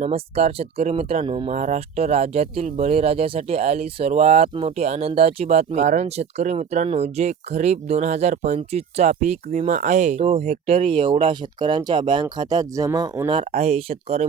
नमस्कार शेतकरी मित्रांनो, महाराष्ट्र राज्यातील बळीराजासाठी आली सर्वात मोठी आनंदाची बातमी. कारण शेतकरी मित्रांनो, जे खरीप 2025 चा पीक विमा आहे तो हेक्टरी एवढा शेतकऱ्यांच्या बँक खात्यात जमा होणार आहे. शेतकरी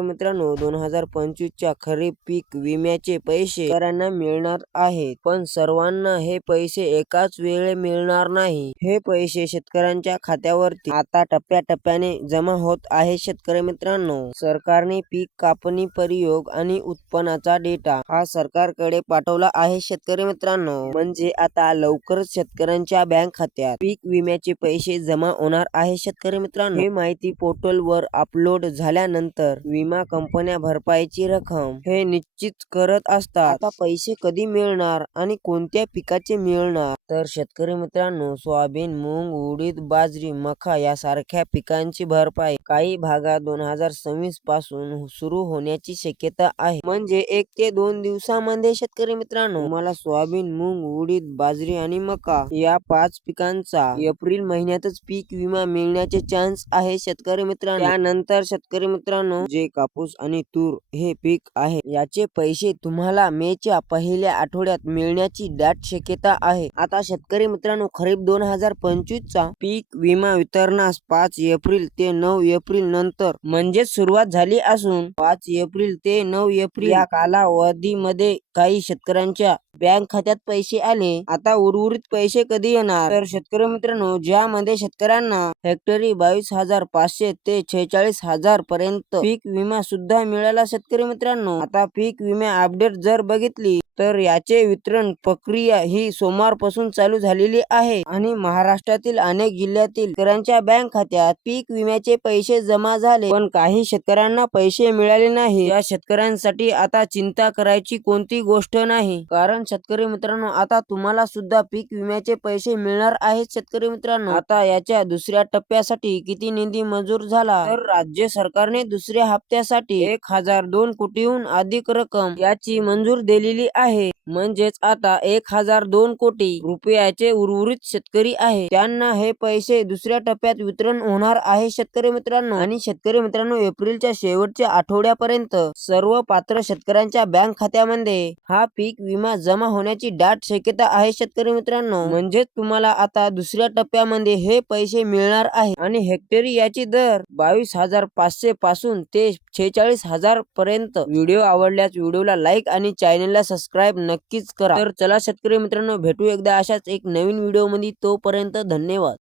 मित्रांनो 2025 च्या खरीप पीक विम्याचे पैसे शेतकऱ्यांना मिळणार आहेत, पण सर्वांना हे पैसे एकाच वेळी मिळणार नाही. हे पैसे शेतकऱ्यांच्या खात्यावरती आता टप्प्याटप्प्याने जमा होत आहे. शेतकरी मित्रांनो, सरकारने पीक कापणी परियोग आणि उत्पन्नाचा डेटा हा सरकारकडे पाठवला आहे. शेतकरी मित्रांनो, म्हणजे आता लवकरच शेतकऱ्यांच्या बँक खात्यात पीक विम्याचे पैसे जमा होणार आहे. शेतकरी मित्रांनो, हे माहिती पोर्टल वर अपलोड झाल्यानंतर विमा कंपन्या भरपाईची रक्कम हे निश्चित करत असतात. आता पैसे कधी मिळणार आणि कोणत्या पिकाचे मिळणार? तर शेतकरी मित्रांनो, सोयाबीन, मूग, उडीद, बाजरी, मका यासारख्या पिकांची भरपाई काही भागात 2026 पासून सुरू होण्याची शक्यता आहे. म्हणजे 1 ते 2 दिवसांमध्ये शेतकरी मित्रांनो, तुम्हाला सोयाबीन, मूग, उडीद, बाजरी आणि मका या 5 पिकांचा एप्रिल महिन्यातच पीक विमा मिळण्याचे चान्स आहे. शेतकरी मित्रांनो, त्यानंतर शेतकरी मित्रांनो, जे कापूस आणि तूर हे पीक आहे याचे पैसे तुम्हाला मे च्या पहिल्या आठवड्यात मिळण्याची दाट शक्यता आहे. आता शेतकरी मित्रांनो, खरीप 2025 चा पीक विमा वितरणास 5 एप्रिल ते 9 एप्रिल नंतर म्हणजे सुरुवात झाली असून 5 एप्रिल ते 9 एप्रिल या कालावधीमध्ये काही शेतकऱ्यांच्या बँक खात्यात पैसे आले. आता उर्वरित पैसे कधी येणार? तर शेतकरी मित्रांनो, ज्यामध्ये शेतकऱ्यांना हेक्टरी 22,500 ते 46,000 पर्यंत पीक विमा सुद्धा मिळाला. शेतकरी मित्रांनो, आता पीक विमा अपडेट जर बघितली तर याचे वितरण प्रक्रिया ही सोमवारपासून चालू झालेली आहे आणि महाराष्ट्रातील अनेक जिल्ह्यातील शेतकऱ्यांच्या बँक खात्यात पीक विम्याचे पैसे जमा झाले, पण काही शेतकऱ्यांना पैसे मिळाले नाही. या शेतकऱ्यांसाठी आता चिंता करायची कोणती गोष्ट नाही, कारण शेतकरी मित्रांनो, आता तुम्हाला सुद्धा पीक विम्याचे पैसे मिळणार आहेत. शेतकरी मित्रांनो, आता याच्या दुसऱ्या टप्प्यासाठी किती निधी मंजूर झाला? तर राज्य सरकारने दुसऱ्या हप्त्यासाठी 1002 कोटीहून अधिक रक्कम याची मंजूर दिलेली आहे. म्हणजेच आता 1002 कोटी रुपयाचे उर्वरित शेतकरी आहे त्यांना हे पैसे दुसऱ्या टप्प्यात वितरण होणार आहे. शेतकरी मित्रांनो, आणि शेतकरी मित्रांनो, एप्रिलच्या शेवटच्या आठवड्यापर्यंत सर्व पात्र शेतकऱ्यांच्या बँक खात्यामध्ये हा पीक विमा जमा होण्याची दाट शक्यता आहे. शेतकरी मित्रांनो, म्हणजेच तुम्हाला आता दुसऱ्या टप्प्यामध्ये हे पैसे मिळणार आहे आणि हेक्टरी याची दर 22,500 पासून ते 46,000 पर्यंत. व्हिडिओ आवडल्यास व्हिडिओला लाईक आणि चॅनलला सबस्क्राईब नक्कीच करा. तर चला शेतकरी मित्रांनो, भेटू एकदा अशाच एक नवीन व्हिडिओ मध्ये. तोपर्यंत धन्यवाद.